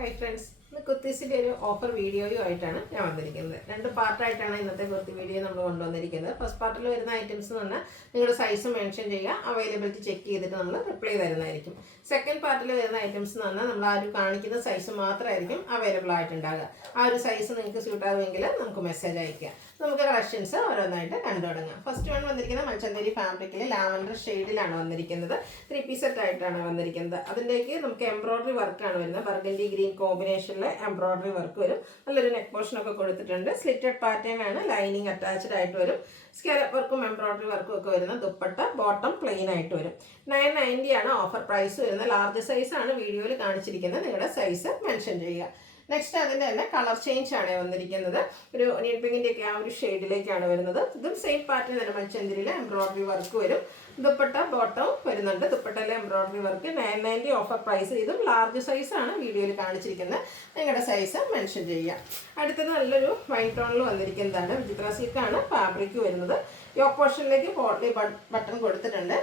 Hi friends, ഇന്ന് കുർത്തീസിൻ്റെ ഒരു offer വീഡിയോയുമായിട്ടാണ് ഞാൻ വന്നിരിക്കുന്നത്. രണ്ട് പാർട്ടായിട്ടാണ് ഇന്നത്തെ കുർത്തി വീഡിയോ നമ്മൾ കൊണ്ടുവന്നിരിക്കുന്നത്. ഫസ്റ്റ് പാർട്ടിൽ വരുന്ന ഐറ്റംസ് എന്ന് പറഞ്ഞാൽ നിങ്ങളുടെ സൈസ് മെൻഷൻ ചെയ്യുക, അവൈലബിലിറ്റി ചെക്ക് ചെയ്തിട്ട് നമ്മൾ റിപ്ലൈ തരുന്നതായിരിക്കും. സെക്കൻഡ് പാർട്ടിൽ വരുന്ന ഐറ്റംസ് എന്ന് പറഞ്ഞാൽ നമ്മൾ ആ ഒരു കാണിക്കുന്ന സൈസ് മാത്രമായിരിക്കും അവൈലബിൾ ആയിട്ടുണ്ടാകുക. ആ ഒരു സൈസ് നിങ്ങൾക്ക് സ്യൂട്ട് ആകുമെങ്കിൽ നമുക്ക് മെസ്സേജ് അയക്കുക. നമുക്ക് കളക്ഷൻസ് ഓരോന്നായിട്ട് കണ്ടു തുടങ്ങാം. ഫസ്റ്റ് വൺ വന്നിരിക്കുന്നത് മൽച്ചന്തേരി ഫാബ്രിക്കിൽ ലാവൻഡർ ഷെയ്ഡിലാണ് വന്നിരിക്കുന്നത്. 3 പീസ് സെറ്റ് ആയിട്ടാണ് വന്നിരിക്കുന്നത്. അതിലേക്ക് നമുക്ക് എംബ്രോയിഡറി വർക്കാണ് വരുന്നത്. ബർഗൻഡി ഗ്രീൻ കോമ്പിനേഷനിൽ എംബ്രോയിഡറി വർക്ക് വരും. നല്ലൊരു നെക്ക് പോർഷൻ ഒക്കെ കൊടുത്തിട്ടുണ്ട്. സ്ലിറ്റഡ് പാറ്റേൺ ആണ്. ലൈനിങ് അറ്റാച്ച്ഡ് ആയിട്ട് വരും. സ്കാലപ്പ് വർക്കും എംബ്രോയിഡറി വർക്കും ഒക്കെ വരുന്ന ദുപ്പട്ട ബോട്ടം പ്ലെയിൻ ആയിട്ട് വരും. 990 ആണ് ഓഫർ പ്രൈസ് വരുന്നത്. ലാർജ് സൈസ് ആണ് വീഡിയോയിൽ കാണിച്ചിരിക്കുന്നത്. നിങ്ങളുടെ സൈസ് മെൻഷൻ ചെയ്യുക. നെക്സ്റ്റ് അതിൻ്റെ തന്നെ കളർ ചേഞ്ച് ആണ് വന്നിരിക്കുന്നത്. ഒരു ഒനിയൻ പിങ്കിൻ്റെ ഒക്കെ ആ ഒരു ഷെയ്ഡിലേക്കാണ് വരുന്നത്. ഇതും സെയിം പാറ്റേൺ തന്നെ. മൽച്ചന്തിരിയിൽ എംബ്രോയിഡറി വർക്ക് വരും. ദുപ്പട്ട ബോട്ടം വരുന്നുണ്ട്. ദുപ്പട്ടയിലെ എംബ്രോയിഡറി വർക്ക് 990 ഓഫർ പ്രൈസ്. ഇതും ലാർജ് സൈസ് ആണ് വീഡിയോയിൽ കാണിച്ചിരിക്കുന്നത്. നിങ്ങളുടെ സൈസ് മെൻഷൻ ചെയ്യുക. അടുത്തത് നല്ലൊരു വൈറ്റ് ടോണിൽ വന്നിരിക്കുന്നതാണ്. വിചിത്ര സിൽക്കാണ് ഫാബ്രിക് വരുന്നത്. യോക്ക് പോർഷനിലേക്ക് പോട്ട്ലി ബട്ടൺ കൊടുത്തിട്ടുണ്ട്.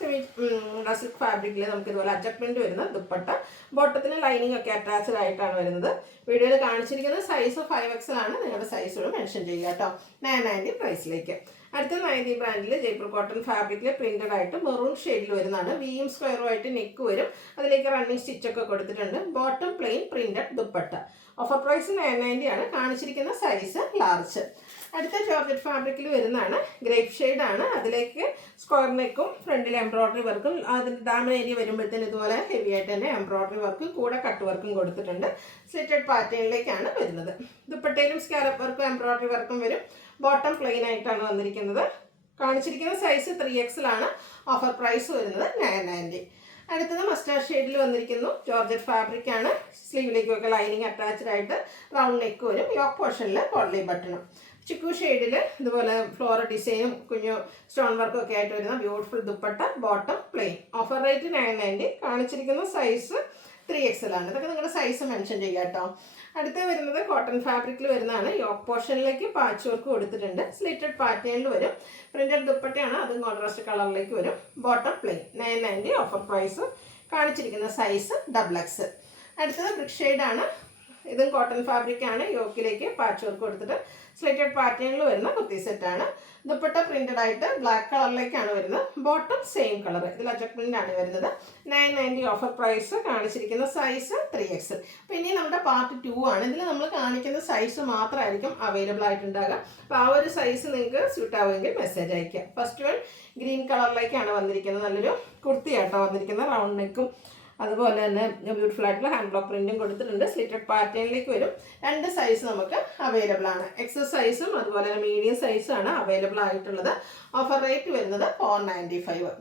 സിൽക്ക് ഫാബ്രിക്കിൽ നമുക്ക് ഇതുപോലെ അഡ്ജസ്റ്റ്മെന്റ് വരുന്ന ദുപ്പട്ട ബോട്ടത്തിന് ലൈനിങ് ഒക്കെ അറ്റാച്ച്ഡ് ആയിട്ടാണ് വരുന്നത്. വീഡിയോയിൽ കാണിച്ചിരിക്കുന്ന സൈസ് 5XL ആണ്. നിങ്ങളുടെ സൈസുകൾ മെൻഷൻ ചെയ്യുക കേട്ടോ. 990 പ്രൈസിലേക്ക്. അടുത്ത നൈതി ബ്രാൻഡിൽ ജയ്പൂർ കോട്ടൺ ഫാബ്രിക്കിൽ പ്രിന്റഡ് ആയിട്ട് മെറൂൺ ഷെയ്ഡിൽ വരുന്നതാണ്. വിയും സ്ക്വയറും ആയിട്ട് നെക്ക് വരും. അതിലേക്ക് റണ്ണിങ് സ്റ്റിച്ചൊക്കെ കൊടുത്തിട്ടുണ്ട്. Bottom plain printed dupatta. Offer price 990 ആണ്. കാണിച്ചിരിക്കുന്ന സൈസ് ലാർജ്. അടുത്ത ജോർജറ്റ് ഫാബ്രിക്കിൽ വരുന്നതാണ്. ഗ്രേപ്പ് ഷെയ്ഡ് ആണ്. അതിലേക്ക് സ്ക്വയർ നെക്കും ഫ്രണ്ടിൽ എംബ്രോയിഡറി വർക്കും അതിൻ്റെ ഡാമൻ ഏരിയ വരുമ്പോഴത്തേന് ഇതുപോലെ ഹെവി ആയിട്ട് തന്നെ എംബ്രോയിഡറി വർക്കും കൂടെ കട്ട് വർക്കും കൊടുത്തിട്ടുണ്ട്. സ്ലിറ്റഡ് പാറ്റേണിലേക്കാണ് വരുന്നത്. ദുപ്പട്ടയിലും സ്കാലപ്പ് വർക്കും എംബ്രോയിഡറി വർക്കും വരും. ബോട്ടം പ്ലെയിൻ ആയിട്ടാണ് വന്നിരിക്കുന്നത്. കാണിച്ചിരിക്കുന്ന സൈസ് 3XL ആണ്. ഓഫർ പ്രൈസ് വരുന്നത് 990. അടുത്തത് മസ്റ്റാർഡ് ഷെയ്ഡിൽ വന്നിരിക്കുന്നു. ജോർജറ്റ് ഫാബ്രിക് ആണ്. സ്ലീവിലേക്കൊക്കെ ലൈനിങ് അറ്റാച്ച്ഡ് ആയിട്ട് റൗണ്ട് നെക്ക് വരും. യോക്ക് പോർഷനിൽ പോട്ട്ലി ബട്ടണും. ചിക്കു ഷെയ്ഡിൽ ഇതുപോലെ ഫ്ലോറൽ ഡിസൈനും കുഞ്ഞു സ്റ്റോൺ വർക്കും ഒക്കെ ആയിട്ട് വരുന്ന beautiful dupatta bottom plain. Offer rate 990. കാണിച്ചിരിക്കുന്ന സൈസ് 3XL ആണ്. ഇതൊക്കെ നിങ്ങളുടെ സൈസ് മെൻഷൻ ചെയ്യുക കേട്ടോ. അടുത്ത് വരുന്നത് കോട്ടൺ ഫാബ്രിക്കിൽ വരുന്നതാണ്. യോക്ക് പോർഷനിലേക്ക് പാച്ച് വർക്ക് കൊടുത്തിട്ടുണ്ട്. സ്ലിറ്റഡ് പാറ്റേണിൽ വരും. പ്രിന്റഡ് ദുപ്പട്ടയാണ്. അതും കോൺട്രാസ്റ്റ് കളറിലേക്ക് വരും. Bottom plain. 990 offer price. കാണിച്ചിരിക്കുന്ന സൈസ് XXL. അടുത്തത് ബ്രിക്ക് ഷെയ്ഡാണ്. ഇതും കോട്ടൺ ഫാബ്രിക് ആണ്. യോക്കിലേക്ക് പാച്ച് വർക്ക് കൊടുത്തിട്ട് സ്ലിറ്റഡ് പാറ്റേണിൽ വരുന്ന കുർത്തി സെറ്റാണ്. ദുപ്പട്ട പ്രിന്റഡ് ആയിട്ട് ബ്ലാക്ക് കളറിലേക്കാണ് വരുന്നത്. Bottom same colour. ഇതിൽ അഡ്ജസ്റ്റ്മെന്റ് ആണ് വരുന്നത്. 990 ഓഫർ പ്രൈസ്. കാണിച്ചിരിക്കുന്ന സൈസ് 3XL. പിന്നെ നമ്മുടെ പാർട്ട് 2 ആണ്. ഇതിൽ നമ്മൾ കാണിക്കുന്ന സൈസ് മാത്രമായിരിക്കും അവൈലബിൾ ആയിട്ടുണ്ടാകുക. അപ്പോൾ ആ ഒരു സൈസ് നിങ്ങൾക്ക് സ്യൂട്ട് ആവുമെങ്കിൽ മെസ്സേജ് അയക്കുക. ഫസ്റ്റ് വൺ ഗ്രീൻ കളറിലേക്കാണ് വന്നിരിക്കുന്നത്. നല്ലൊരു കുർത്തിയാട്ടോ വന്നിരിക്കുന്നത്. റൗണ്ട് നെക്കും അതുപോലെ തന്നെ ബ്യൂട്ടിഫുൾ ആയിട്ടുള്ള ഹാൻഡ് ബ്ലോക്ക് പ്രിന്റും കൊടുത്തിട്ടുണ്ട്. സ്ലിറ്റഡ് പാറ്റേണിലേക്ക് വരും. 2 സൈസ് നമുക്ക് അവൈലബിൾ ആണ്. എക്സൽ സൈസും അതുപോലെ തന്നെ മീഡിയം സൈസും ആണ് അവൈലബിൾ ആയിട്ടുള്ളത്. ഓഫർ റേറ്റ് വരുന്നത് 495.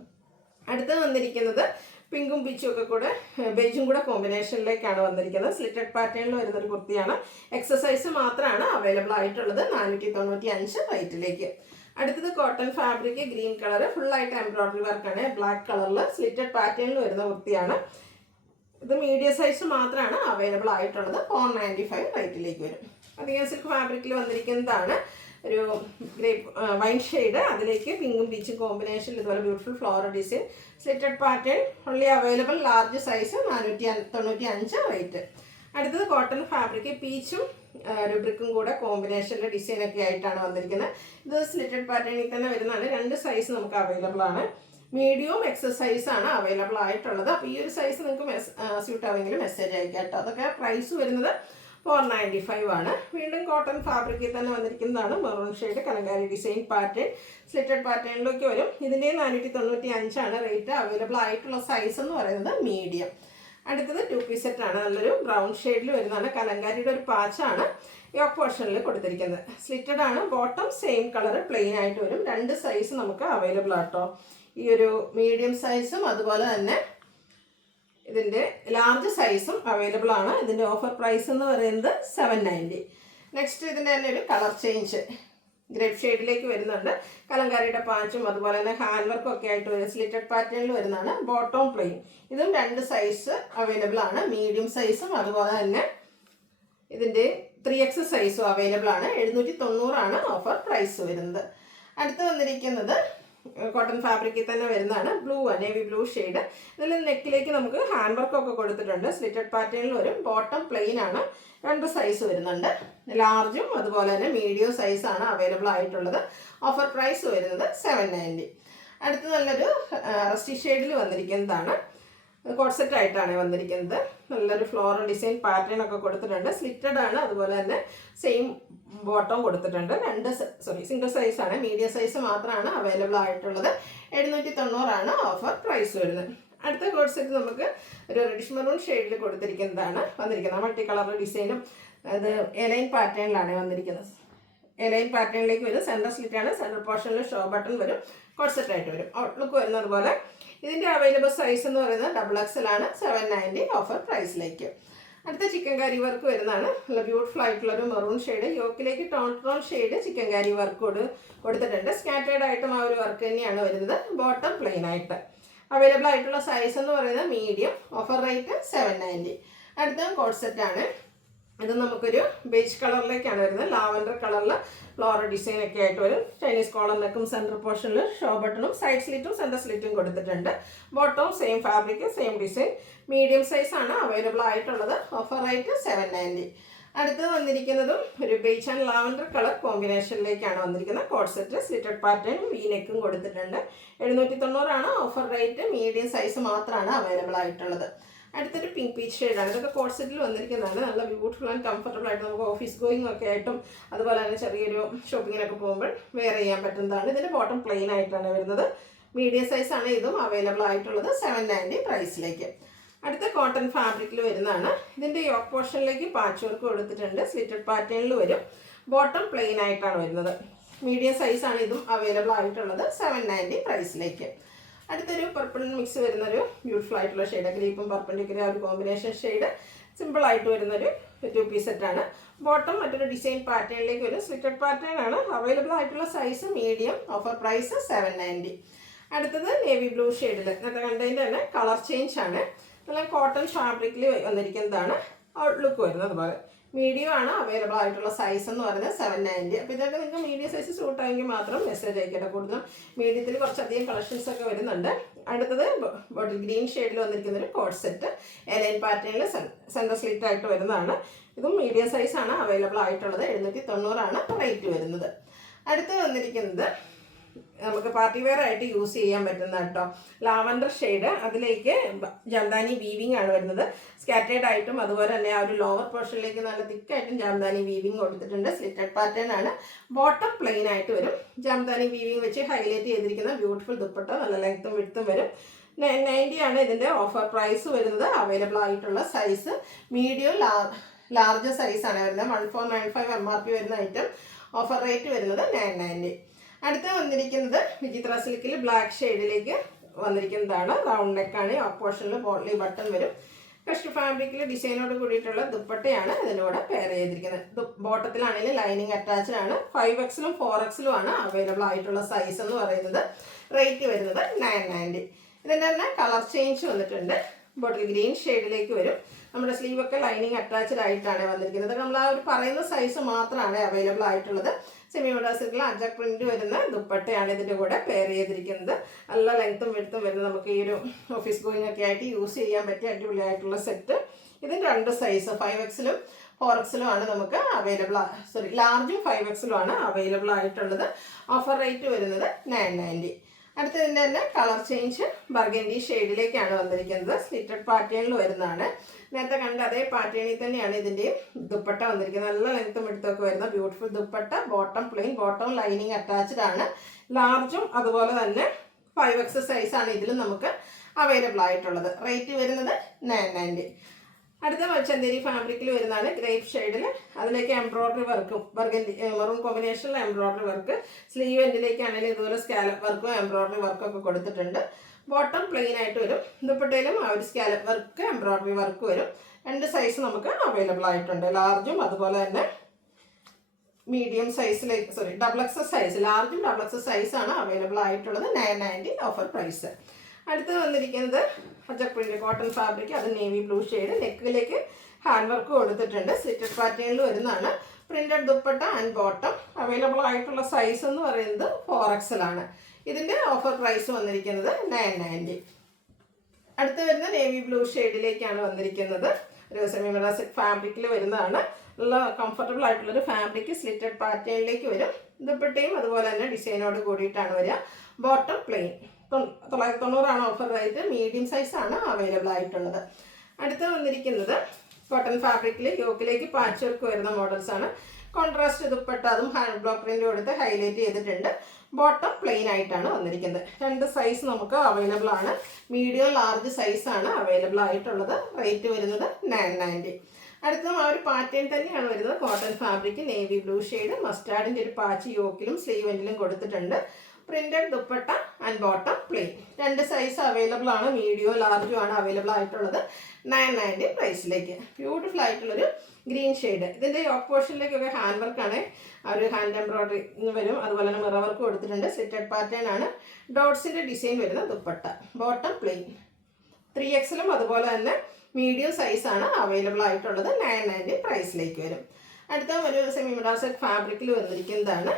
അടുത്ത് വന്നിരിക്കുന്നത് പിങ്കും പീച്ചും ഒക്കെ കൂടെ ബേജും കൂടെ കോമ്പിനേഷനിലേക്കാണ് വന്നിരിക്കുന്നത്. സ്ലിറ്റഡ് പാറ്റേണിൽ വരുന്നൊരു കുർത്തിയാണ്. എക്സൽ സൈസ് മാത്രമാണ് അവൈലബിൾ ആയിട്ടുള്ളത്. 495 റേറ്റിലേക്ക്. അടുത്തത് കോട്ടൺ ഫാബ്രിക് ഗ്രീൻ കളർ ഫുള്ളായിട്ട് എംബ്രോയിഡറി വർക്കാണ്. ബ്ലാക്ക് കളറിൽ സ്ലിറ്റഡ് പാറ്റേണിൽ വരുന്ന കുർത്തിയാണ്. ഇത് മീഡിയം സൈസ് മാത്രമാണ് അവൈലബിൾ ആയിട്ടുള്ളത്. 495 റേറ്റിലേക്ക് വരും. അധികം സിൽക്ക് ഫാബ്രിക്കിൽ വന്നിരിക്കുന്നതാണ്. ഒരു ഗ്രേപ്പ് വൈൻ ഷെയ്ഡ്. അതിലേക്ക് പിങ്കും പീച്ചും കോമ്പിനേഷനിൽ ഇതുപോലെ beautiful floral design. Slitted pattern only available. Large size 495 rate. അടുത്തത് കോട്ടൺ ഫാബ്രിക് പീച്ചും ഒരു ബ്രിക്കും കൂടെ കോമ്പിനേഷനിലെ ഡിസൈനൊക്കെ ആയിട്ടാണ് വന്നിരിക്കുന്നത്. ഇത് സ്ലിറ്റഡ് പാറ്റേണിൽ തന്നെ വരുന്നതാണ്. 2 സൈസ് നമുക്ക് അവൈലബിൾ ആണ്. മീഡിയവും എക്സൽ സൈസാണ് അവൈലബിൾ ആയിട്ടുള്ളത്. അപ്പോൾ ഈ ഒരു സൈസ് നിങ്ങൾക്ക് സ്യൂട്ട് ആവുമെങ്കിൽ മെസ്സേജ് അയക്കാം കേട്ടോ. അതൊക്കെ പ്രൈസ് വരുന്നത് 495 ആണ്. വീണ്ടും കോട്ടൺ ഫാബ്രിക്കിൽ തന്നെ വന്നിരിക്കുന്നതാണ്. Maroon shade kalamkari design pattern. Slitted പാറ്റേണിലേക്ക് വരും. ഇതിൻ്റെ 495 ആണ് റേറ്റ്. അവൈലബിൾ ആയിട്ടുള്ള സൈസ് എന്ന് പറയുന്നത് മീഡിയം. അടുത്തത് 2 പീസ് സെറ്റ് ആണ്. നല്ലൊരു ബ്രൗൺ ഷെയ്ഡിൽ വരുന്നതാണ്. കലങ്കാരിയുടെ ഒരു പാച്ചാണ് യോക്ക് പോർഷനിൽ കൊടുത്തിരിക്കുന്നത്. സ്ലിറ്റഡ് ആണ്. ബോട്ടം സെയിം കളർ പ്ലെയിൻ ആയിട്ട് വരും. 2 സൈസ് നമുക്ക് അവൈലബിൾ ആട്ടോ. ഈ ഒരു മീഡിയം സൈസും അതുപോലെ തന്നെ ഇതിൻ്റെ ലാർജ് സൈസും അവൈലബിൾ ആണ്. ഇതിൻ്റെ ഓഫർ പ്രൈസ് എന്ന് പറയുന്നത് 790. നെക്സ്റ്റ് ഇതിൻ്റെ തന്നെ ഒരു കളർ ചേഞ്ച് ഗ്രേപ്പ് ഷെയ്ഡിലേക്ക് വരുന്നുണ്ട്. കലങ്കാരിയുടെ പാച്ചും അതുപോലെ തന്നെ ഹാൻഡ് വർക്കും ഒക്കെ ആയിട്ട് വരും. സ്ലിറ്റഡ് പാറ്റേണിൽ വരുന്നതാണ്. Bottom plain. ഇതും 2 സൈസ് അവൈലബിൾ ആണ്. മീഡിയം സൈസും അതുപോലെ തന്നെ ഇതിൻ്റെ 3XL സൈസും അവൈലബിൾ ആണ്. 790 ആണ് ഓഫർ പ്രൈസ് വരുന്നത്. അടുത്ത് വന്നിരിക്കുന്നത് കോട്ടൺ ഫാബ്രിക്കിൽ തന്നെ വരുന്നതാണ്. Blue navy blue shade. ഇതിൽ നെക്കിലേക്ക് നമുക്ക് ഹാൻഡ് വർക്കൊക്കെ കൊടുത്തിട്ടുണ്ട്. സ്ലിറ്റഡ് പാറ്റേണിൽ വരും. ബോട്ടം പ്ലെയിൻ ആണ്. 2 സൈസ് വരുന്നുണ്ട്. ലാർജും അതുപോലെ തന്നെ മീഡിയം സൈസാണ് അവൈലബിൾ ആയിട്ടുള്ളത്. ഓഫർ പ്രൈസ് വരുന്നത് 790. അടുത്ത് നല്ലൊരു റസ്റ്റി ഷെയ്ഡിൽ വന്നിരിക്കുന്നതാണ്. കോട്ട് സെറ്റ് ആയിട്ടാണ് വന്നിരിക്കുന്നത്. നല്ലൊരു ഫ്ലോറൽ ഡിസൈൻ പാറ്റേൺ ഒക്കെ കൊടുത്തിട്ടുണ്ട്. സ്ലിറ്റഡ് ആണ്. അതുപോലെ തന്നെ സെയിം ബോട്ടം കൊടുത്തിട്ടുണ്ട്. സിംഗിൾ സൈസ് ആണ്. മീഡിയം സൈസ് മാത്രമാണ് അവൈലബിൾ ആയിട്ടുള്ളത്. 790 ഓഫർ പ്രൈസ് വരുന്നത്. അടുത്ത കോട്ട് സെറ്റ് നമുക്ക് ഒരു റെഡിഷ് മെറൂൺ ഷെയ്ഡിൽ കൊടുത്തിരിക്കുന്നതാണ് വന്നിരിക്കുന്നത്. മൾട്ടി കളർ ഡിസൈനും അത് എലൈൻ പാറ്റേണിലാണ് വന്നിരിക്കുന്നത്. എലൈൻ പാറ്റേണിലേക്ക് വരും. സെൻറ്റർ സ്ലിറ്റ് ആണ്. സെൻറ്റർ പോർഷനിൽ ഷോ ബട്ടൺ വരും. കോട്ട് സെറ്റ് ആയിട്ട് വരും. ഔട്ട്ലുക്ക് വരുന്നത് പോലെ. ഇതിൻ്റെ അവൈലബിൾ സൈസ് എന്ന് പറയുന്നത് XXL ആണ്. 790 ഓഫർ പ്രൈസിലേക്ക്. അടുത്ത ചിക്കൻ കാരി വർക്ക് വരുന്നതാണ്. നല്ല ബ്യൂട്ടിഫുൾ ആയിട്ടുള്ളൊരു മെറൂൺ ഷെയ്ഡ്. യോക്കിലേക്ക് tone shade chikankari work കൊടുത്തിട്ടുണ്ട്. സ്കാറ്റേർഡ് ആയിട്ടും ആ ഒരു വർക്ക് തന്നെയാണ് വരുന്നത്. ബോട്ടം പ്ലെയിൻ ആയിട്ട്. അവൈലബിൾ ആയിട്ടുള്ള സൈസ് എന്ന് പറയുന്നത് മീഡിയം. Offer rate 790. അടുത്ത കോട്ട് സെറ്റ് ആണ്. ഇത് നമുക്കൊരു ബേജ് കളറിലേക്കാണ് വരുന്നത്. ലാവൻഡർ കളറിൽ ഫ്ലോറൽ ഡിസൈൻ ഒക്കെ ആയിട്ട് വരും. ചൈനീസ് കോളർ നെക്കും സെൻറ്റർ പോർഷനിൽ ഷോ ബട്ടണും സൈഡ് സ്ലിറ്റും സെൻറ്റർ സ്ലിറ്റും കൊടുത്തിട്ടുണ്ട്. ബോട്ടവും same fabric same design. Medium size ആണ് അവൈലബിൾ ആയിട്ടുള്ളത്. Offer rate 790. അടുത്തത് വന്നിരിക്കുന്നതും ഒരു ബേജ് ആൻഡ് ലാവൻഡർ കളർ കോമ്പിനേഷനിലേക്കാണ് വന്നിരിക്കുന്നത്. Coat set slitted pattern V നെക്കും കൊടുത്തിട്ടുണ്ട്. 790 ഓഫർ റേറ്റ്. മീഡിയം സൈസ് മാത്രമാണ് അവൈലബിൾ ആയിട്ടുള്ളത്. അടുത്തൊരു പിങ്ക് പീച്ച് ഷെയ്ഡാണ്. ഇതൊക്കെ കോട്ട് സെറ്റിൽ വന്നിരിക്കുന്നതാണ്. നല്ല ബ്യൂട്ടിഫുൾ ആൻഡ് കംഫർട്ടബിൾ ആയിട്ട് നമുക്ക് ഓഫീസ് ഗോയിങ് ഒക്കെ ആയിട്ടും അതുപോലെ തന്നെ ചെറിയൊരു ഷോപ്പിങ്ങിനൊക്കെ പോകുമ്പോൾ വെയർ ചെയ്യാൻ പറ്റുന്നതാണ്. ഇതിൻ്റെ ബോട്ടം പ്ലെയിൻ ആയിട്ടാണ് വരുന്നത്. മീഡിയം സൈസ് ആണ് ഇതും അവൈലബിൾ ആയിട്ടുള്ളത്. 790 പ്രൈസിലേക്ക്. അടുത്ത കോട്ടൺ ഫാബ്രിക്കിൽ വരുന്നതാണ്. ഇതിൻ്റെ യോക്ക് പോർഷനിലേക്ക് പാച്ച് വർക്ക് കൊടുത്തിട്ടുണ്ട്. സ്ലിറ്റഡ് പാറ്റേണിൽ വരും. ബോട്ടം പ്ലെയിൻ ആയിട്ടാണ് വരുന്നത്. മീഡിയം സൈസ് ആണ് ഇതും അവൈലബിൾ ആയിട്ടുള്ളത്. 790 പ്രൈസിലേക്ക്. അടുത്തൊരു പർപ്പിൾ മിക്സ് വരുന്നൊരു ബ്യൂട്ടിഫുൾ ആയിട്ടുള്ള ഷെയ്ഡ്. ഗ്രീപ്പും പർപ്പിളിൻ്റെ ഒരു കോമ്പിനേഷൻ ഷെയ്ഡ്. സിമ്പിളായിട്ട് വരുന്നൊരു 2 പീസ് സെറ്റാണ്. ബോട്ടം മറ്റൊരു ഡിസൈൻ പാറ്റേണിലേക്ക് വരും. സ്ലിറ്റഡ് പാറ്റേൺ ആണ്. അവൈലബിൾ ആയിട്ടുള്ള സൈസ് മീഡിയം. Offer price 790. അടുത്തത് നേവി ബ്ലൂ ഷെയ്ഡിൽ നേരത്തെ കണ്ടതിൻ്റെ തന്നെ കളർ ചേഞ്ച് ആണ്. നല്ല കോട്ടൺ ഫാബ്രിക്കിൽ വന്നിരിക്കുന്നതാണ്. ഔട്ട്ലുക്ക് വരുന്നത് അതുപോലെ. മീഡിയം ആണ് അവൈലബിൾ ആയിട്ടുള്ള സൈസ് എന്ന് പറയുന്നത് 790. അപ്പോൾ ഇതൊക്കെ നിങ്ങൾക്ക് മീഡിയം സൈസ് സൂട്ട് ആയെങ്കിൽ മാത്രം മെസ്സേജ് അയക്കട്ടെ. കൂടുതലും മീഡിയത്തിൽ കുറച്ചധികം കളക്ഷൻസ് ഒക്കെ വരുന്നുണ്ട്. അടുത്തത് ബോട്ടിൽ ഗ്രീൻ ഷെയ്ഡിൽ വന്നിരിക്കുന്ന ഒരു കോട്ട് സെറ്റ്. എലൈൻ പാറ്റേണിൽ സെൻറ്റർ സ്ലിറ്റ് ആയിട്ട് വരുന്നതാണ്. ഇതും മീഡിയം സൈസ് ആണ് അവൈലബിൾ ആയിട്ടുള്ളത്. 790 റേറ്റ് വരുന്നത്. അടുത്ത് വന്നിരിക്കുന്നത് നമുക്ക് പാർട്ടി വെയർ ആയിട്ട് യൂസ് ചെയ്യാൻ പറ്റുന്ന കേട്ടോ. Lavender shade. അതിലേക്ക് ജാംദാനി വീവിങ് ആണ് വരുന്നത്. സ്കാറ്റേർഡ് ആയിട്ടും അതുപോലെ തന്നെ ആ ഒരു ലോവർ പോർഷനിലേക്ക് നല്ല തിക്കായിട്ടും ജാംദാനി വീവിങ് കൊടുത്തിട്ടുണ്ട്. സ്ലിറ്റഡ് പാറ്റേൺ ആണ്. ബോട്ടം പ്ലെയിൻ ആയിട്ട് വരും. ജാംദാനി വീവിങ് വെച്ച് ഹൈലൈറ്റ് ചെയ്തിരിക്കുന്ന ബ്യൂട്ടിഫുൾ ദുപ്പട്ട. നല്ല ലെങ്ത്തും വിഡ്ത്തും വരും. 990 ആണ് ഇതിൻ്റെ ഓഫർ പ്രൈസ് വരുന്നത്. അവൈലബിൾ ആയിട്ടുള്ള സൈസ് മീഡിയം ലാർജ് സൈസാണ് വരുന്നത്. 1495 MRP വരുന്ന ഐറ്റം. ഓഫർ റേറ്റ് വരുന്നത് 990. അടുത്ത വന്നിരിക്കുന്നത് വിചിത്ര സിൽക്കിൽ ബ്ലാക്ക് ഷെയ്ഡിലേക്ക് വന്നിരിക്കുന്നതാണ്. റൗണ്ട് നെക്കാണ്. ആ പോർഷനിൽ പോട്ട്ലി ബട്ടൺ വരും. ക്രഷ് ഫാബ്രിക്കിൽ ഡിസൈനോട് കൂടിയിട്ടുള്ള ദുപ്പട്ടയാണ് ഇതിനോട് പെയർ ചെയ്തിരിക്കുന്നത്. ബോട്ടത്തിലാണെങ്കിലും ലൈനിങ് അറ്റാച്ച്ഡ് ആണ്. 5XL 4XL ആണ് അവൈലബിൾ ആയിട്ടുള്ള സൈസ് എന്ന് പറയുന്നത്. റേറ്റ് വരുന്നത് 990. ഇതിൻ്റെ തന്നെ കളർ ചേഞ്ച് വന്നിട്ടുണ്ട്. ബോട്ടിൽ ഗ്രീൻ ഷെയ്ഡിലേക്ക് വരും. നമ്മുടെ സ്ലീവൊക്കെ ലൈനിങ് അറ്റാച്ച്ഡ് ആയിട്ടാണ് വന്നിരിക്കുന്നത്. നമ്മൾ ആ ഒരു പറയുന്ന സൈസ് മാത്രമാണ് അവൈലബിൾ ആയിട്ടുള്ളത്. സെമി മോഡൽ സിൽക്കിൽ അജക് പ്രിന്റ് വരുന്ന ദുപ്പട്ടയാണ് ഇതിൻ്റെ കൂടെ പെയർ ചെയ്തിരിക്കുന്നത്. നല്ല ലെങ്ത്തും വെടുത്തും വരുന്ന നമുക്ക് ഈ ഒരു ഓഫീസ് ഗോയിങ് ഒക്കെ ആയിട്ട് യൂസ് ചെയ്യാൻ പറ്റിയ അടിപൊളിയായിട്ടുള്ള സെറ്റ്. ഇതിന് 2 സൈസ് 5XL 4XL ആണ് നമുക്ക് അവൈലബിൾ. ലാർജും 5XL ആണ് അവൈലബിൾ ആയിട്ടുള്ളത്. ഓഫർ റേറ്റ് വരുന്നത് 990. അടുത്തതിൻ്റെ തന്നെ കളർ ചേഞ്ച് ബർഗൻഡി ഷെയ്ഡിലേക്കാണ് വന്നിരിക്കുന്നത്. സ്ലിറ്റഡ് പാറ്റേണിൽ വരുന്നതാണ്. നേരത്തെ കണ്ട അതേ പാറ്റേണിൽ തന്നെയാണ് ഇതിൻ്റെയും ദുപ്പട്ട വന്നിരിക്കുന്നത്. നല്ല ലെങ്ത്തും എടുത്തൊക്കെ വരുന്ന beautiful dupatta. Bottom plain. Bottom lining attached ആണ്. ലാർജും അതുപോലെ തന്നെ 5XL സൈസാണ് ഇതിലും നമുക്ക് അവൈലബിൾ ആയിട്ടുള്ളത്. റേറ്റ് വരുന്നത് 990. അടുത്ത ചന്ദേരി ഫാബ്രിക്കിൽ വരുന്നതാണ്. ഗ്രേപ്പ് ഷെയ്ഡിൽ അതിലേക്ക് എംബ്രോയ്ഡറി വർക്കും ബർഗൻഡി മെറൂൺ കോമ്പിനേഷനിൽ എംബ്രോയ്ഡറി വർക്ക്. സ്ലീവ് എൻഡിലേക്കാണെങ്കിലും ഇതുപോലെ സ്കാലപ്പ് വർക്കും എംബ്രോയ്ഡറി വർക്കും ഒക്കെ കൊടുത്തിട്ടുണ്ട്. ബോട്ടം പ്ലെയിൻ ആയിട്ട് വരും. ദുപ്പട്ടയിലും ആ ഒരു സ്കാലപ്പ് വർക്ക് എംബ്രോയ്ഡറി വർക്ക് വരും. 2 സൈസ് നമുക്ക് അവൈലബിൾ ആയിട്ടുണ്ട്. ലാർജും അതുപോലെ തന്നെ മീഡിയം സൈസിലേക്ക് XXL സൈസ്. ലാർജും XXL സൈസാണ് അവൈലബിൾ ആയിട്ടുള്ളത്. 990 ഓഫർ പ്രൈസ്. അടുത്ത് വന്നിരിക്കുന്നത് അജക് പ്രിന്റ് കോട്ടൺ ഫാബ്രിക്. അത് നേവി ബ്ലൂ ഷെയ്ഡ്. നെക്കിലേക്ക് ഹാൻഡ് വർക്ക് കൊടുത്തിട്ടുണ്ട്. സ്ലിറ്റഡ് പാറ്റേണിൽ വരുന്നതാണ്. Printed dupatta and bottom. Available ആയിട്ടുള്ള സൈസ് എന്ന് പറയുന്നത് 4XL ആണ്. ഇതിൻ്റെ ഓഫർ പ്രൈസ് വന്നിരിക്കുന്നത് 990. അടുത്ത് വരുന്ന നേവി ബ്ലൂ ഷെയ്ഡിലേക്കാണ് വന്നിരിക്കുന്നത്. ഒരു സെമി മെറാസിക് ഫാബ്രിക്കിൽ വരുന്നതാണ്. നല്ല കംഫർട്ടബിൾ ആയിട്ടുള്ളൊരു ഫാബ്രിക് സ്ലിറ്റഡ് പാറ്റേണിലേക്ക് വരും. ദുപ്പട്ടയും അതുപോലെ തന്നെ ഡിസൈനോട് കൂടിയിട്ടാണ് വരിക. Bottom plain. 990 offer rate. Medium സൈസാണ് അവൈലബിൾ ആയിട്ടുള്ളത്. അടുത്ത് വന്നിരിക്കുന്നത് കോട്ടൺ ഫാബ്രിക്കിൽ യോക്കിലേക്ക് പാച്ച് വർക്ക് വരുന്ന മോഡൽസാണ്. കോൺട്രാസ്റ്റ് ദുപ്പട്ട, അതും ഹാൻഡ് ബ്ലോക്ക് പ്രിന്റ് കൊടുത്ത് ഹൈലൈറ്റ് ചെയ്തിട്ടുണ്ട്. ബോട്ടം പ്ലെയിൻ ആയിട്ടാണ് വന്നിരിക്കുന്നത്. 2 സൈസ് നമുക്ക് അവൈലബിൾ ആണ്. മീഡിയം ലാർജ് സൈസാണ് അവൈലബിൾ ആയിട്ടുള്ളത്. റേറ്റ് വരുന്നത് 990. അടുത്തതും ആ ഒരു പാറ്റേൺ തന്നെയാണ് വരുന്നത്. Cotton fabric navy blue shade, മസ്റ്റാർഡിൻ്റെ ഒരു പാച്ച് യോക്കിലും സ്ലീവെൻറ്റിലും കൊടുത്തിട്ടുണ്ട്. Printed dupatta and bottom plain. 2 size available ആണ്. മീഡിയം ലാർജും ആണ് അവൈലബിൾ ആയിട്ടുള്ളത്. 990 പ്രൈസിലേക്ക്. ബ്യൂട്ടിഫുൾ ആയിട്ടുള്ളൊരു ഗ്രീൻ ഷെയ്ഡ്. ഇതിൻ്റെ യോക്ക് പോർഷനിലേക്കൊക്കെ ഹാൻഡ് വർക്കാണ്. ആ ഒരു ഹാൻഡ് എംബ്രോയിഡറി വരും. അതുപോലെ തന്നെ മിറർ വർക്ക് കൊടുത്തിട്ടുണ്ട്. സ്ലിറ്റഡ് പാറ്റേൺ ആണ്. ഡോട്ട്സിൻ്റെ ഡിസൈൻ വരുന്ന ദുപ്പട്ട. Bottom plain. 3XL അതുപോലെ തന്നെ മീഡിയം സൈസാണ് അവൈലബിൾ ആയിട്ടുള്ളത്. 990 പ്രൈസിലേക്ക് വരും. അടുത്ത ഒരു സെമി മെറാസിക് ഫാബ്രിക്കിൽ വന്നിരിക്കുന്നതാണ്.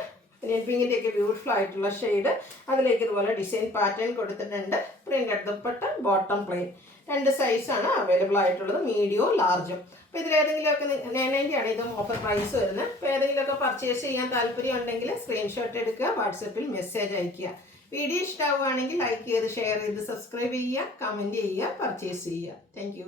പിങ്കിൻ്റെ ഒക്കെ ബ്യൂട്ടിഫുൾ ആയിട്ടുള്ള ഷെയ്ഡ്. അതിലേക്ക് ഇതുപോലെ ഡിസൈൻ പാറ്റേൺ കൊടുത്തിട്ടുണ്ട്. Printed dupatta, bottom plain. 2 സൈസാണ് അവൈലബിൾ ആയിട്ടുള്ളത്. മീഡിയവും ലാർജും. അപ്പോൾ ഇതിലേതെങ്കിലുമൊക്കെ 990 ആണ് ഇതും ഓഫർ പ്രൈസ് വരുന്നത്. അപ്പോൾ ഏതെങ്കിലുമൊക്കെ പർച്ചേസ് ചെയ്യാൻ താല്പര്യം ഉണ്ടെങ്കിൽ സ്ക്രീൻഷോട്ട് എടുക്കുക, വാട്സപ്പിൽ മെസ്സേജ് അയയ്ക്കുക. വീഡിയോ ഇഷ്ടമാവുകയാണെങ്കിൽ ലൈക്ക് ചെയ്ത് ഷെയർ ചെയ്ത് സബ്സ്ക്രൈബ് ചെയ്യുക, കമൻറ്റ് ചെയ്യുക, പർച്ചേസ് ചെയ്യുക. താങ്ക്